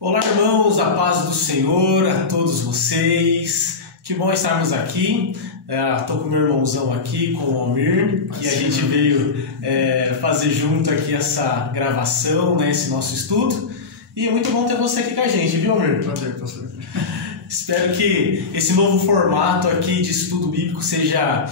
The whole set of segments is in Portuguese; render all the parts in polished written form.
Olá, irmãos, a paz do Senhor a todos vocês. Que bom estarmos aqui. Estou com o meu irmãozão aqui, com o Almir, que a gente veio fazer junto aqui essa gravação, né, esse nosso estudo. E é muito bom ter você aqui com a gente, viu, Almir? Prazer, pastor. Espero que esse novo formato aqui de estudo bíblico seja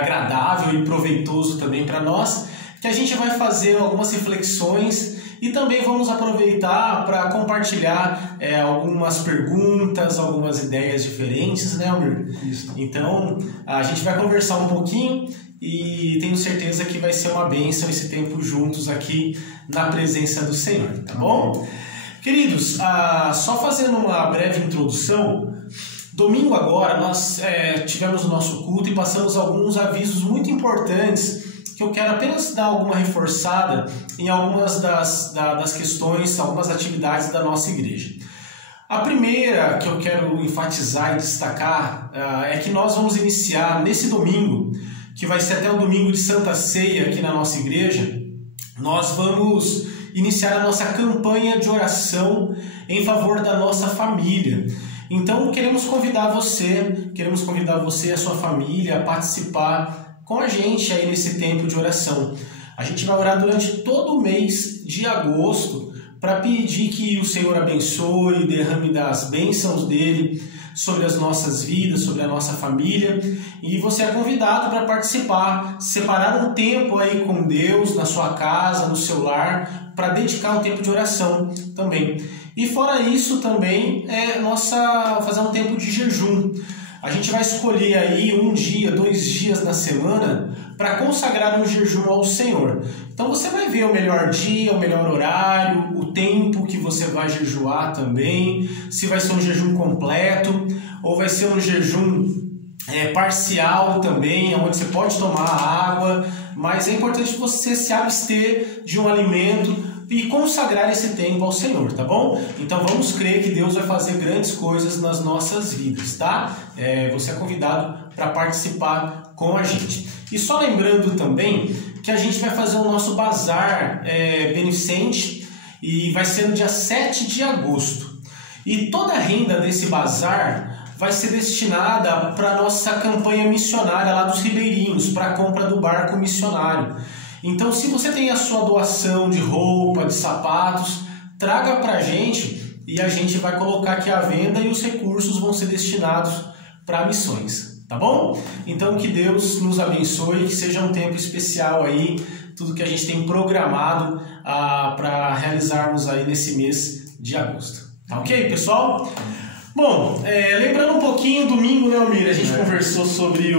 agradável e proveitoso também para nós, que a gente vai fazer algumas reflexões e também vamos aproveitar para compartilhar algumas perguntas, algumas ideias diferentes, né, Almir? Isso. Então, a gente vai conversar um pouquinho e tenho certeza que vai ser uma bênção esse tempo juntos aqui na presença do Senhor, tá bom? Queridos, só fazendo uma breve introdução, domingo agora nós tivemos o nosso culto e passamos alguns avisos muito importantes que eu quero apenas dar alguma reforçada em algumas das questões, algumas atividades da nossa igreja. A primeira que eu quero enfatizar e destacar é que nós vamos iniciar nesse domingo, que vai ser até o domingo de Santa Ceia aqui na nossa igreja, nós vamos iniciar a nossa campanha de oração em favor da nossa família. Então queremos convidar você e a sua família a participar com a gente aí nesse tempo de oração. A gente vai orar durante todo o mês de agosto para pedir que o Senhor abençoe, derrame das bênçãos dele sobre as nossas vidas, sobre a nossa família. E você é convidado para participar, separar um tempo aí com Deus na sua casa, no seu lar, para dedicar um tempo de oração também. E fora isso também fazer um tempo de jejum. A gente vai escolher aí 1 dia, 2 dias na semana para consagrar um jejum ao Senhor. Então você vai ver o melhor dia, o melhor horário, o tempo que você vai jejuar também, se vai ser um jejum completo ou vai ser um jejum parcial também, onde você pode tomar água, mas é importante você se abster de um alimento e consagrar esse tempo ao Senhor, tá bom? Então vamos crer que Deus vai fazer grandes coisas nas nossas vidas, tá? Você é convidado para participar com a gente. E só lembrando também que a gente vai fazer o nosso bazar beneficente e vai ser no dia 7 de agosto. E toda a renda desse bazar vai ser destinada para a nossa campanha missionária lá dos ribeirinhos, para a compra do barco missionário. Então, se você tem a sua doação de roupa, de sapatos, traga para a gente e a gente vai colocar aqui à venda e os recursos vão ser destinados para missões, tá bom? Então, que Deus nos abençoe, que seja um tempo especial aí, tudo que a gente tem programado para realizarmos aí nesse mês de agosto. Tá ok, pessoal? Bom, lembrando um pouquinho, domingo, né, Almir? A gente conversou sobre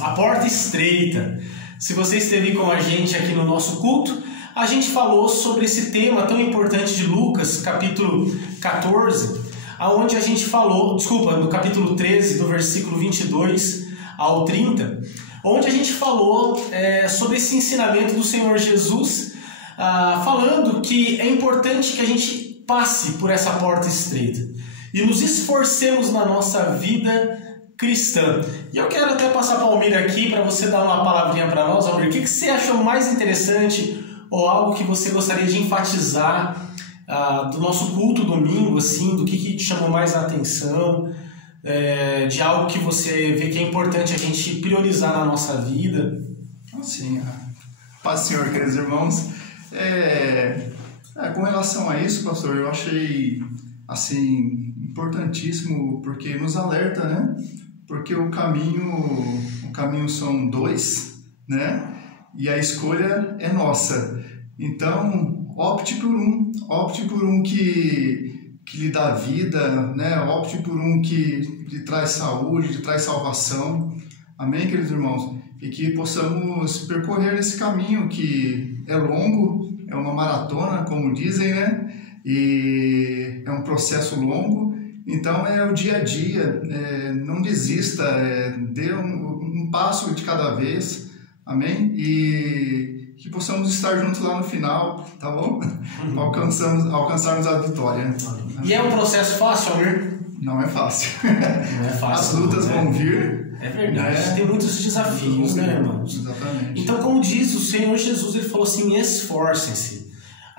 a porta estreita. Se você esteve com a gente aqui no nosso culto, a gente falou sobre esse tema tão importante de Lucas, capítulo 14, aonde a gente falou, no capítulo 13, do versículo 22 ao 30, onde a gente falou sobre esse ensinamento do Senhor Jesus, falando que é importante que a gente passe por essa porta estreita e nos esforcemos na nossa vida cristã. E eu quero até passar para o Almir aqui para você dar uma palavrinha para nós. Almir, o que você achou mais interessante ou algo que você gostaria de enfatizar do nosso culto domingo, assim, do que te chamou mais a atenção, de algo que você vê que é importante a gente priorizar na nossa vida? Sim, paz do Senhor, queridos irmãos. Com relação a isso, pastor, eu achei assim importantíssimo porque nos alerta, né? Porque o caminho são 2, né? E a escolha é nossa. Então, opte por um que lhe dá vida, né? Opte por um que lhe traz saúde, lhe traz salvação. Amém, queridos irmãos? E que possamos percorrer esse caminho que é longo, é uma maratona, como dizem, né? E é um processo longo. Então é o dia a dia, não desista, dê um passo de cada vez, amém? E que possamos estar juntos lá no final, tá bom? Alcançarmos a vitória. Amém? E é um processo fácil, Almir? Não é fácil. Não é fácil. As lutas vão vir. É verdade, tem muitos desafios, né, irmãos? Exatamente. Então, como diz o Senhor Jesus, ele falou assim, esforcem-se.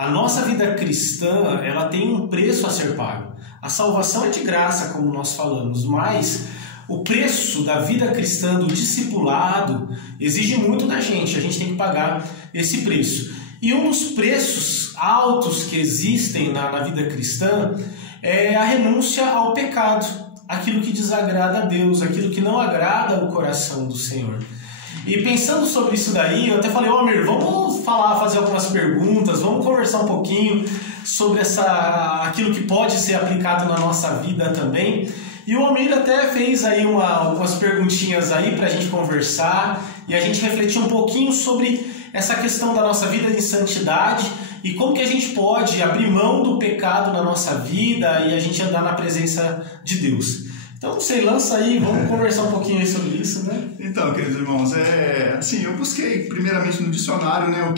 A nossa vida cristã, ela tem um preço a ser pago. A salvação é de graça, como nós falamos, mas o preço da vida cristã, do discipulado, exige muito da gente. A gente tem que pagar esse preço. E um dos preços altos que existem na vida cristã é a renúncia ao pecado, aquilo que desagrada a Deus, aquilo que não agrada o coração do Senhor. E pensando sobre isso daí, eu até falei, Almir, vamos fazer algumas perguntas, vamos conversar um pouquinho sobre aquilo que pode ser aplicado na nossa vida também. E o Almir até fez aí algumas perguntinhas aí para a gente conversar e a gente refletir um pouquinho sobre essa questão da nossa vida em santidade e como que a gente pode abrir mão do pecado na nossa vida e a gente andar na presença de Deus. Então, não sei, lança aí, vamos conversar um pouquinho aí sobre isso, né? Então, queridos irmãos, assim, eu busquei primeiramente no dicionário, né, o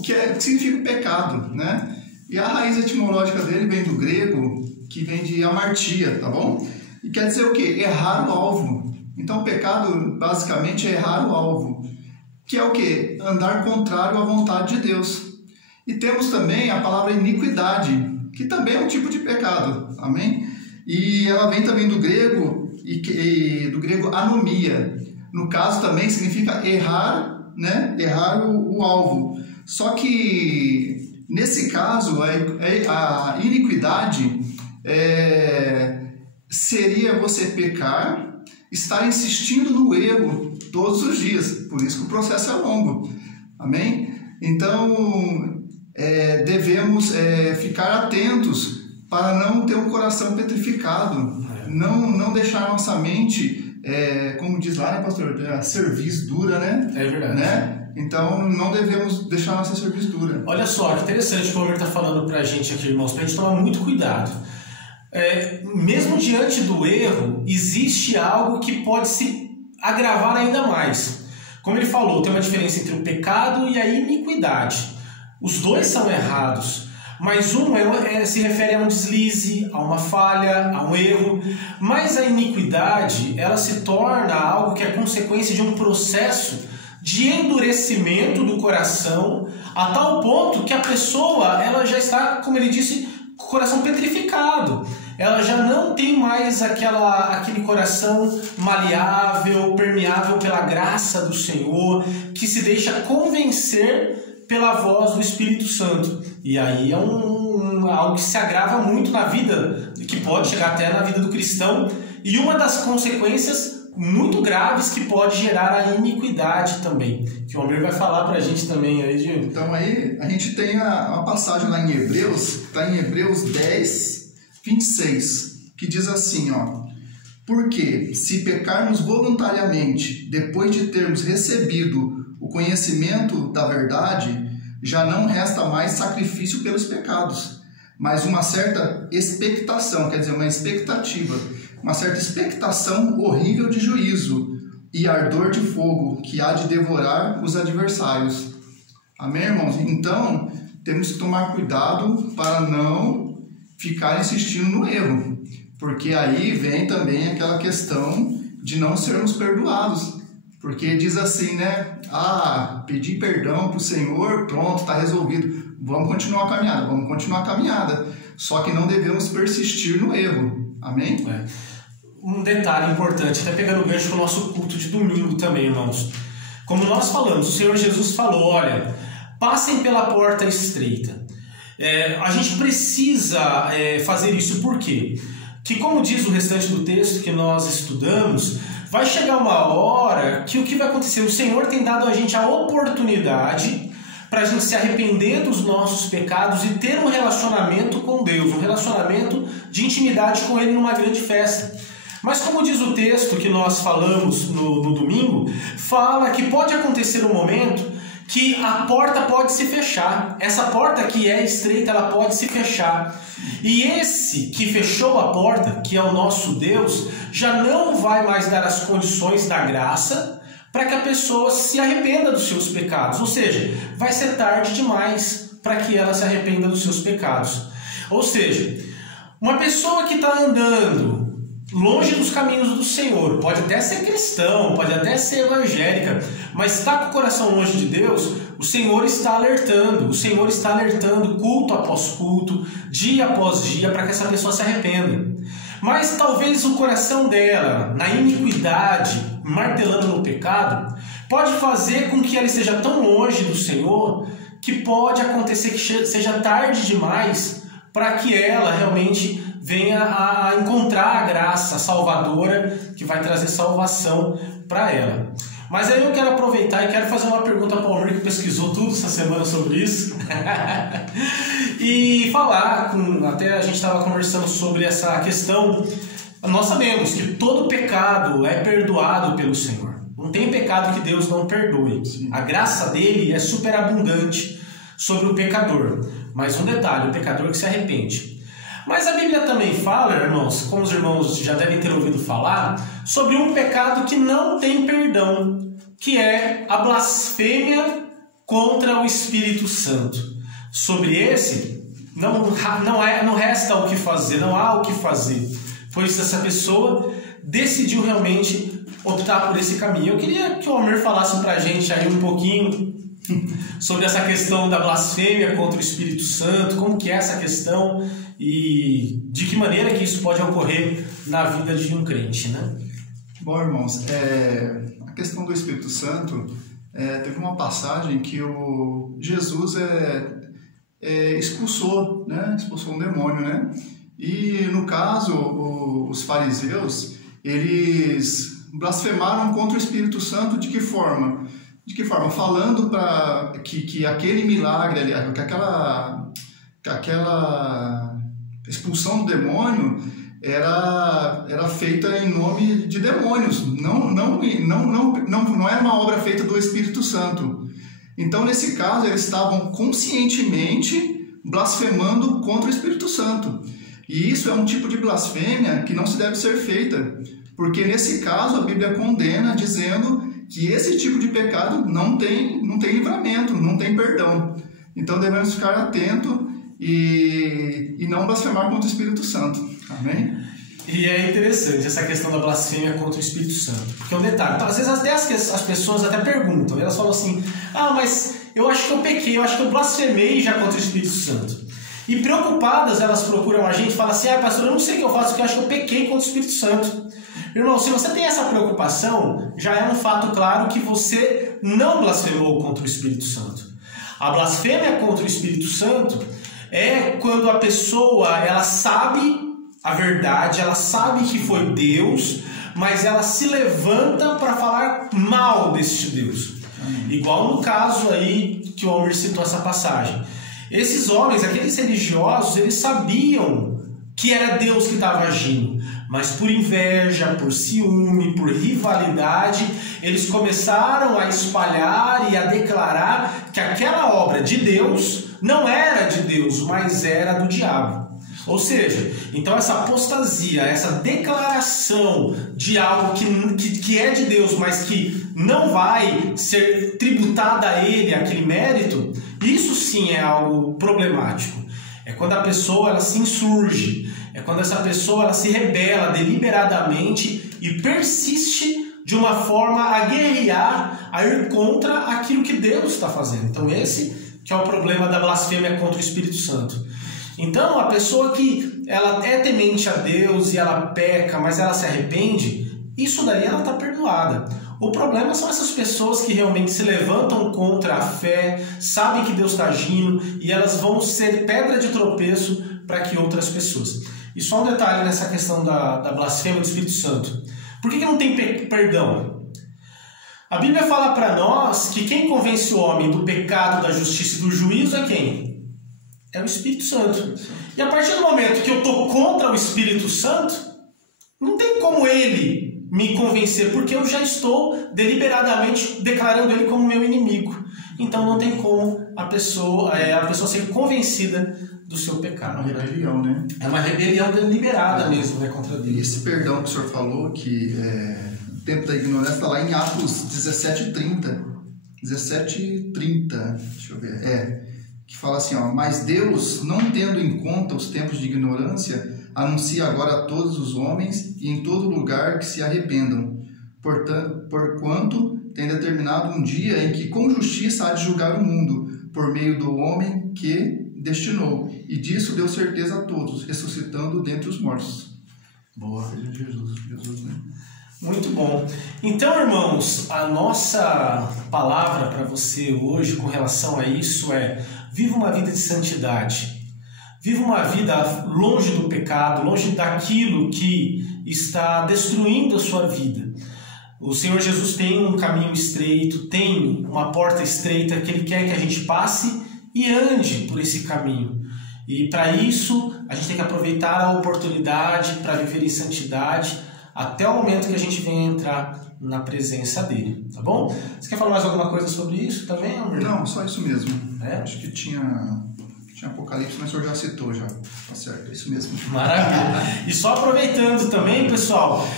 que significa pecado, né? E a raiz etimológica dele vem do grego, que vem de amartia, tá bom? E quer dizer o quê? Errar o alvo. Então, o pecado, basicamente, é errar o alvo. Que é o quê? Andar contrário à vontade de Deus. E temos também a palavra iniquidade, que também é um tipo de pecado, amém? E ela vem também do grego, do grego anomia. No caso também significa errar, né? Errar o alvo. Só que nesse caso a iniquidade seria você pecar, estar insistindo no erro todos os dias. Por isso que o processo é longo. Amém? Então devemos ficar atentos para não ter um coração petrificado, não deixar nossa mente, como diz lá, né, pastor, a cerviz dura, né? É verdade. Né? Então, não devemos deixar nossa cerviz dura. Olha só, que interessante o que o Almir está falando para a gente aqui, irmãos, para a gente tomar muito cuidado. Mesmo diante do erro, existe algo que pode se agravar ainda mais. Como ele falou, tem uma diferença entre o pecado e a iniquidade. Os dois são errados. Mas um se refere a um deslize, a uma falha, a um erro. Mas a iniquidade, ela se torna algo que é consequência de um processo de endurecimento do coração, a tal ponto que a pessoa ela já está, como ele disse, com o coração petrificado. Ela já não tem mais aquele coração maleável, permeável pela graça do Senhor, que se deixa convencer pela voz do Espírito Santo. E aí é algo que se agrava muito na vida, que pode chegar até na vida do cristão, e uma das consequências muito graves que pode gerar a iniquidade também, que o Almir vai falar pra gente também aí, Diego. Então aí a gente tem uma passagem lá em Hebreus, está em Hebreus 10, 26, que diz assim, ó: porque se pecarmos voluntariamente, depois de termos recebido o conhecimento da verdade, já não resta mais sacrifício pelos pecados, mas uma certa expectação, quer dizer, uma expectativa, uma certa expectação horrível de juízo e ardor de fogo que há de devorar os adversários. Amém, irmãos? Então, temos que tomar cuidado para não ficar insistindo no erro, porque aí vem também aquela questão de não sermos perdoados. Porque diz assim, né? Pedir perdão para o Senhor, pronto, está resolvido. Vamos continuar a caminhada. Só que não devemos persistir no erro. Amém? Um detalhe importante, até pegando o gancho com o nosso culto de domingo também, irmãos. Como nós falamos, o Senhor Jesus falou, olha, passem pela porta estreita. A gente precisa fazer isso, por quê? Que como diz o restante do texto que nós estudamos, vai chegar uma hora que o que vai acontecer? O Senhor tem dado a gente a oportunidade para a gente se arrepender dos nossos pecados e ter um relacionamento com Deus, um relacionamento de intimidade com Ele numa grande festa. Mas como diz o texto que nós falamos no domingo, fala que pode acontecer um momento que a porta pode se fechar. Essa porta que é estreita, ela pode se fechar. E esse que fechou a porta, que é o nosso Deus, já não vai mais dar as condições da graça para que a pessoa se arrependa dos seus pecados. Ou seja, vai ser tarde demais para que ela se arrependa dos seus pecados. Ou seja, uma pessoa que está andando longe dos caminhos do Senhor, pode até ser cristão, pode até ser evangélica, mas está com o coração longe de Deus, o Senhor está alertando culto após culto, dia após dia, para que essa pessoa se arrependa. Mas talvez o coração dela, na iniquidade, martelando no pecado, pode fazer com que ela esteja tão longe do Senhor que pode acontecer que seja tarde demais para que ela realmente venha a encontrar a graça salvadora que vai trazer salvação para ela. Mas aí eu quero aproveitar e quero fazer uma pergunta para o Almir, que pesquisou tudo essa semana sobre isso, e falar, até a gente estava conversando sobre essa questão. Nós sabemos que todo pecado é perdoado pelo Senhor. Não tem pecado que Deus não perdoe. A graça dele é superabundante sobre o pecador. Mas um detalhe, o pecador que se arrepende. Mas a Bíblia também fala, irmãos, como os irmãos já devem ter ouvido falar, sobre um pecado que não tem perdão, que é a blasfêmia contra o Espírito Santo. Sobre esse, não resta o que fazer, não há o que fazer, pois essa pessoa decidiu realmente optar por esse caminho. Eu queria que o Almir falasse pra gente aí um pouquinho sobre essa questão da blasfêmia contra o Espírito Santo, como que é essa questão e de que maneira que isso pode ocorrer na vida de um crente, né? Bom, irmãos, a questão do Espírito Santo, teve uma passagem que o Jesus expulsou um demônio, né? E no caso, os fariseus, eles blasfemaram contra o Espírito Santo de que forma? Falando que aquele milagre, que aquela expulsão do demônio era feita em nome de demônios, não era uma obra feita do Espírito Santo. Então, nesse caso, eles estavam conscientemente blasfemando contra o Espírito Santo. E isso é um tipo de blasfêmia que não se deve ser feita, porque nesse caso a Bíblia condena, dizendo que esse tipo de pecado não tem livramento, não tem perdão. Então devemos ficar atentos e não blasfemar contra o Espírito Santo. Amém? E é interessante essa questão da blasfêmia contra o Espírito Santo, porque é um detalhe. Então, às vezes até as pessoas até perguntam, elas falam assim: mas eu acho que eu pequei, eu acho que eu blasfemei já contra o Espírito Santo. E preocupadas, elas procuram a gente e falam assim: pastor, eu não sei o que eu faço, porque eu acho que eu pequei contra o Espírito Santo. Irmão, se você tem essa preocupação, já é um fato claro que você não blasfemou contra o Espírito Santo. A blasfêmia contra o Espírito Santo é quando a pessoa, ela sabe a verdade, ela sabe que foi Deus, mas ela se levanta para falar mal deste Deus. Igual no caso aí que o Almir citou essa passagem. Esses homens, aqueles religiosos, eles sabiam que era Deus que estava agindo, mas por inveja, por ciúme, por rivalidade, eles começaram a espalhar e a declarar que aquela obra de Deus não era de Deus, mas era do diabo. Ou seja, então essa apostasia, essa declaração de algo que é de Deus, mas que não vai ser tributada a ele aquele mérito, isso sim é algo problemático. É quando a pessoa ela se insurge, é quando essa pessoa ela se rebela deliberadamente e persiste de uma forma a guerrear, a ir contra aquilo que Deus está fazendo. Então esse que é o problema da blasfêmia contra o Espírito Santo. Então a pessoa que ela é temente a Deus e ela peca, mas ela se arrepende, isso daí ela está perdoada. O problema são essas pessoas que realmente se levantam contra a fé, sabem que Deus está agindo e elas vão ser pedra de tropeço para que outras pessoas. E só um detalhe nessa questão da blasfêmia do Espírito Santo. Por que não tem perdão? A Bíblia fala para nós que quem convence o homem do pecado, da justiça e do juízo é quem? É o Espírito Santo. E a partir do momento que eu estou contra o Espírito Santo, não tem como ele me convencer, porque eu já estou deliberadamente declarando ele como meu inimigo. Então não tem como a pessoa ser convencida do seu pecado. É uma rebelião, né? É uma rebelião deliberada mesmo, né, contra Deus. E esse perdão que o senhor falou, que o tempo da ignorância, está lá em Atos 17:30. 17:30, deixa eu ver. Que fala assim, mas Deus, não tendo em conta os tempos de ignorância, anuncia agora a todos os homens e em todo lugar que se arrependam, porquanto tem determinado um dia em que com justiça há de julgar o mundo, por meio do homem que destinou. E disso deu certeza a todos, ressuscitando dentre os mortos. Boa. Seja Jesus, né? Muito bom. Então, irmãos, a nossa palavra para você hoje com relação a isso é: viva uma vida de santidade. Viva uma vida longe do pecado, longe daquilo que está destruindo a sua vida. O Senhor Jesus tem um caminho estreito, tem uma porta estreita que Ele quer que a gente passe e ande por esse caminho. E para isso, a gente tem que aproveitar a oportunidade para viver em santidade até o momento que a gente venha entrar na presença dEle, tá bom? Você quer falar mais alguma coisa sobre isso também, Amor? Não, só isso mesmo. É? Acho que tinha Apocalipse, mas o senhor já citou já. Tá certo, é isso mesmo. Maravilha. E só aproveitando também, pessoal,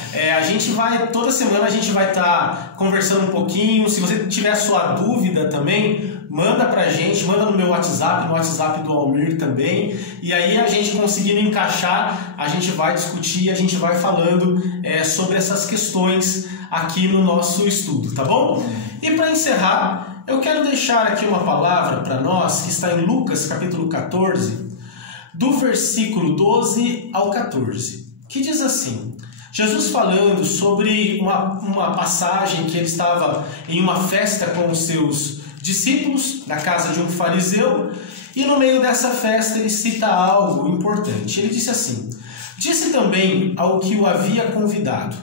toda semana a gente vai estar conversando um pouquinho. Se você tiver sua dúvida também, manda pra gente, manda no meu WhatsApp, no WhatsApp do Almir também. E aí a gente conseguindo encaixar, a gente vai discutir, a gente vai falando sobre essas questões aqui no nosso estudo, tá bom? E para encerrar, eu quero deixar aqui uma palavra para nós que está em Lucas capítulo 14, do versículo 12 ao 14, que diz assim: Jesus falando sobre uma passagem que ele estava em uma festa com os seus discípulos na casa de um fariseu, e no meio dessa festa ele cita algo importante. Ele disse assim: disse também ao que o havia convidado: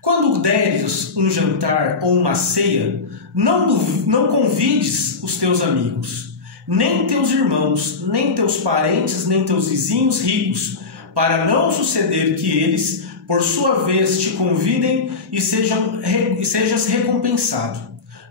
quando deres um jantar ou uma ceia, não convides os teus amigos, nem teus irmãos, nem teus parentes, nem teus vizinhos ricos, para não suceder que eles, por sua vez, te convidem e sejas recompensado.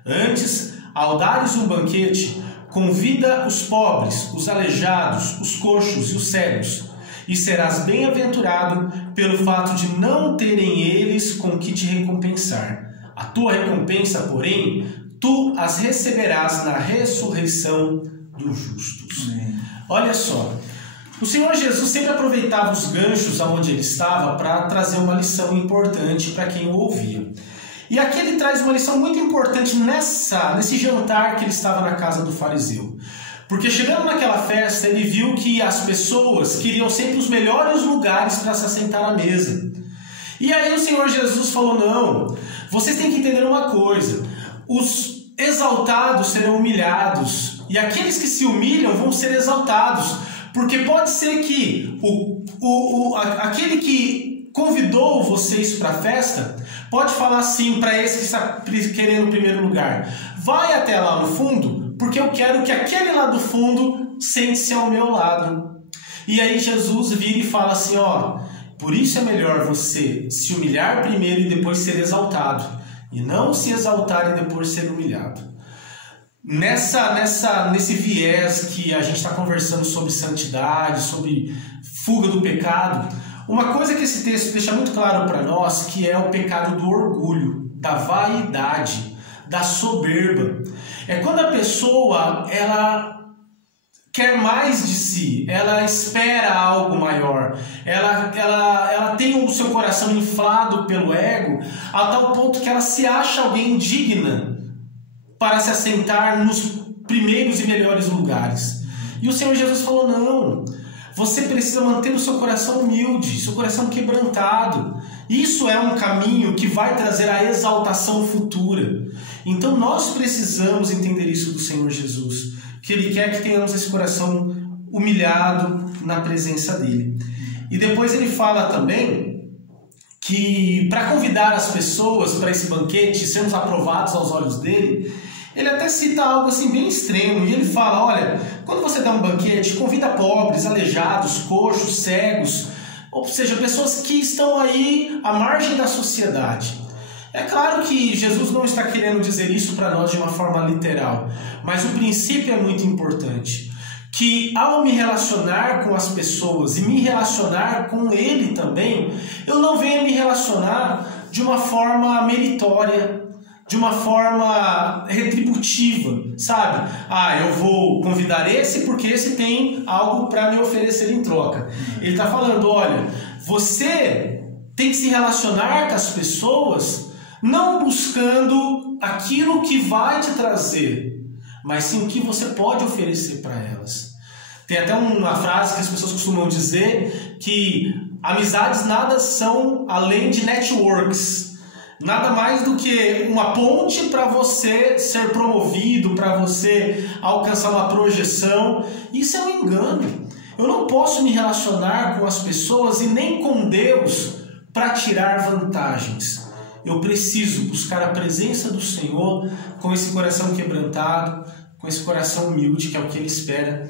Antes, ao dares um banquete, convida os pobres, os aleijados, os coxos e os cegos, e serás bem-aventurado pelo fato de não terem eles com que te recompensar. A tua recompensa, porém, tu as receberás na ressurreição dos justos. Amém. Olha só, o Senhor Jesus sempre aproveitava os ganchos aonde ele estava para trazer uma lição importante para quem o ouvia. E aqui ele traz uma lição muito importante nesse jantar que ele estava na casa do fariseu. Porque chegando naquela festa, ele viu que as pessoas queriam sempre os melhores lugares para se assentar à mesa. E aí o Senhor Jesus falou: não, vocês têm que entender uma coisa: os exaltados serão humilhados, e aqueles que se humilham vão ser exaltados. Porque pode ser que aquele que convidou vocês para a festa pode falar assim para esse que está querendo o primeiro lugar: vai até lá no fundo, porque eu quero que aquele lá do fundo sente-se ao meu lado. E aí Jesus vira e fala assim: ó, por isso é melhor você se humilhar primeiro e depois ser exaltado, e não se exaltar e depois ser humilhado. Nesse viés que a gente está conversando sobre santidade, sobre fuga do pecado, uma coisa que esse texto deixa muito claro para nós, que é o pecado do orgulho, da vaidade, da soberba. É quando a pessoa ela quer mais de si, ela espera algo maior, ela tem o seu coração inflado pelo ego, a tal ponto que ela se acha alguém digna para se assentar nos primeiros e melhores lugares. E o Senhor Jesus falou: não, você precisa manter o seu coração humilde, seu coração quebrantado. Isso é um caminho que vai trazer a exaltação futura. Então nós precisamos entender isso do Senhor Jesus, que Ele quer que tenhamos esse coração humilhado na presença dEle. E depois ele fala também que para convidar as pessoas para esse banquete, sermos aprovados aos olhos dEle, ele até cita algo assim bem extremo, e ele fala: olha, quando você dá um banquete, convida pobres, aleijados, coxos, cegos, ou seja, pessoas que estão aí à margem da sociedade. É claro que Jesus não está querendo dizer isso para nós de uma forma literal, mas o princípio é muito importante, que ao me relacionar com as pessoas e me relacionar com Ele também, eu não venho me relacionar de uma forma meritória, de uma forma retributiva, sabe? Eu vou convidar esse porque esse tem algo para me oferecer em troca. Ele está falando: olha, você tem que se relacionar com as pessoas não buscando aquilo que vai te trazer, mas sim o que você pode oferecer para elas. Tem até uma frase que as pessoas costumam dizer que amizades nada são além de networks. Nada mais do que uma ponte para você ser promovido, para você alcançar uma projeção. Isso é um engano. Eu não posso me relacionar com as pessoas e nem com Deus para tirar vantagens. Eu preciso buscar a presença do Senhor com esse coração quebrantado, com esse coração humilde, que é o que Ele espera